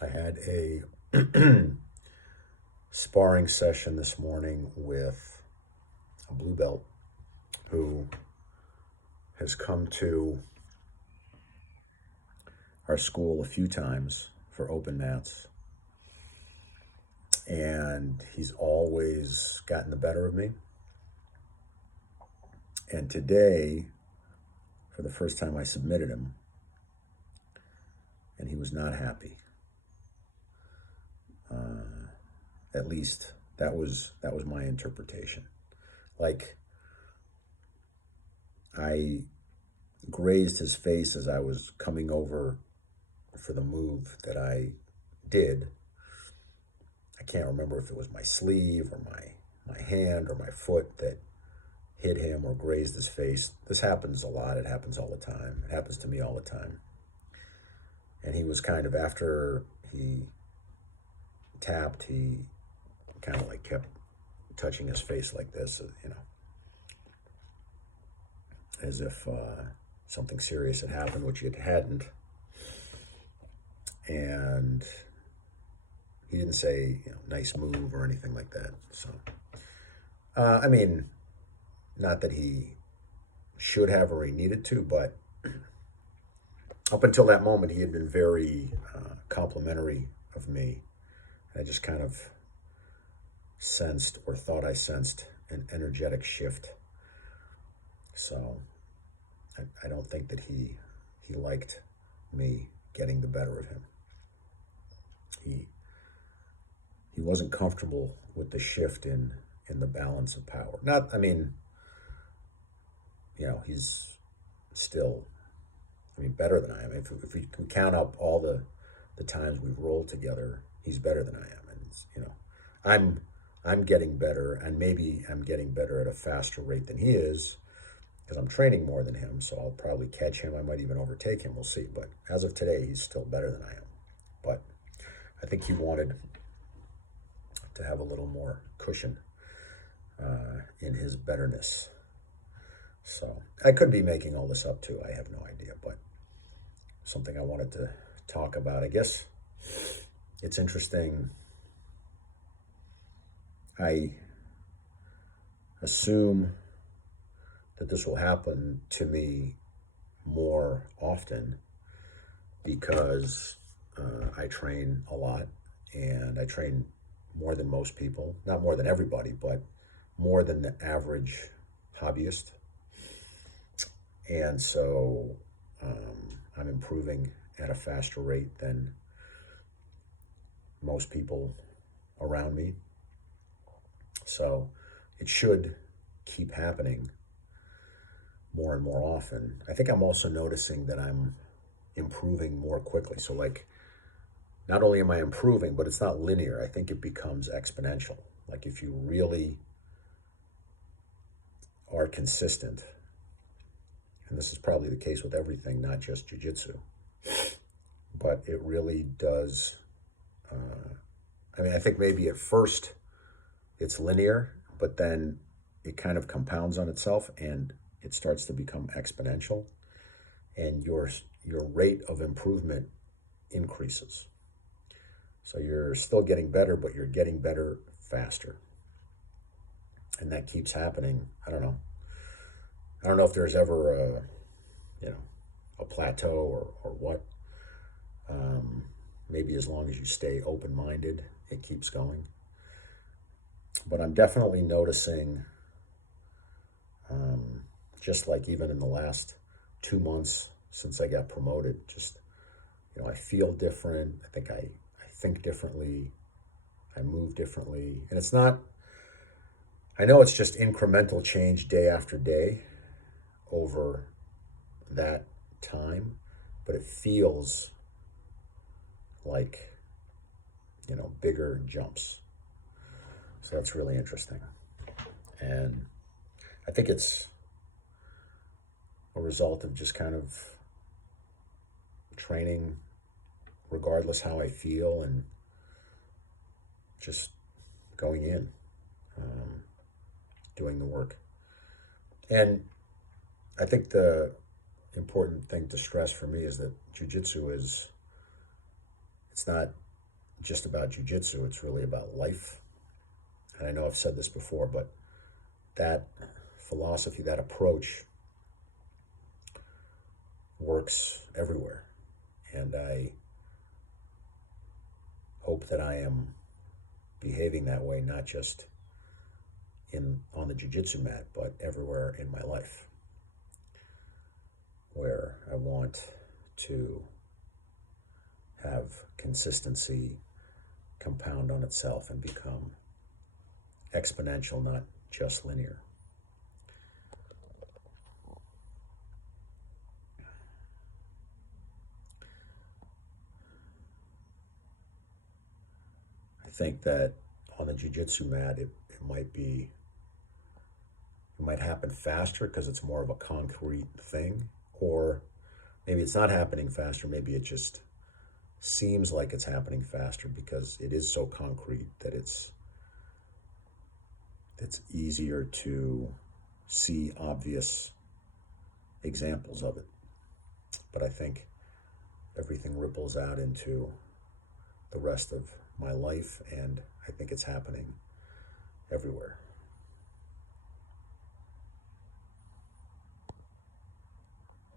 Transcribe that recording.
I had a sparring session this morning with a blue belt who has come to our school a few times for open mats, and he's always gotten the better of me. And today, for the first time, I submitted him, and he was not happy. At least that was my interpretation. Like, I grazed his face as I was coming over for the move that I did. I can't remember if it was my sleeve or my hand or my foot that hit him or grazed his face. This happens a lot. It happens all the time. It happens to me all the time. And he was kind of, after he tapped, he kind of like kept touching his face like this, as if something serious had happened, which it hadn't. And he didn't say, nice move or anything like that. So, I mean, not that he should have or he needed to, but up until that moment, he had been very complimentary of me. I just kind of sensed, or thought I sensed, an energetic shift. So I don't think that he liked me getting the better of him. He wasn't comfortable with the shift in the balance of power. Not, I mean, he's still, better than I am. If we can count up all the times we've rolled together, he's better than I am. And I'm getting better, and maybe I'm getting better at a faster rate than he is, because I'm training more than him. So I'll probably catch him. I might even overtake him. We'll see. But as of today, he's still better than I am. But I think he wanted to have a little more cushion in his betterness. So I could be making all this up too. I have no idea, but something I wanted to talk about. I guess it's interesting. I assume that this will happen to me more often because I train a lot, and I train more than most people. Not more than everybody, but more than the average hobbyist. And so I'm improving at a faster rate than most people around me. So it should keep happening more and more often. I think I'm also noticing that I'm improving more quickly. So, like, not only am I improving, but it's not linear. I think it becomes exponential. Like, if you really are consistent, and this is probably the case with everything, not just jiu-jitsu, but it really does. I think maybe at first it's linear, but then it kind of compounds on itself, and it starts to become exponential, and your rate of improvement increases. So you're still getting better, but you're getting better faster. And that keeps happening. I don't know. I don't know if there's ever a plateau or what. Maybe as long as you stay open-minded, it keeps going. But I'm definitely noticing, just like even in the last 2 months since I got promoted, just, I feel different. I think I think differently. I move differently. And it's not, I know it's just incremental change day after day over that time, but it feels like, bigger jumps. So that's really interesting. And I think it's a result of just kind of training regardless how I feel, and just going in, doing the work. And I think the important thing to stress for me is that jiu-jitsu it's not just about jiu-jitsu, it's really about life. And I know I've said this before, but that philosophy, that approach works everywhere. And I hope that I am behaving that way, not just on the jiu-jitsu mat, but everywhere in my life, where I want to have consistency compound on itself and become exponential, not just linear. I think that on the jiu-jitsu mat, it might happen faster because it's more of a concrete thing, or maybe it's not happening faster. Maybe it just seems like it's happening faster because it is so concrete that it's easier to see obvious examples of it. But I think everything ripples out into the rest of my life, and I think it's happening everywhere.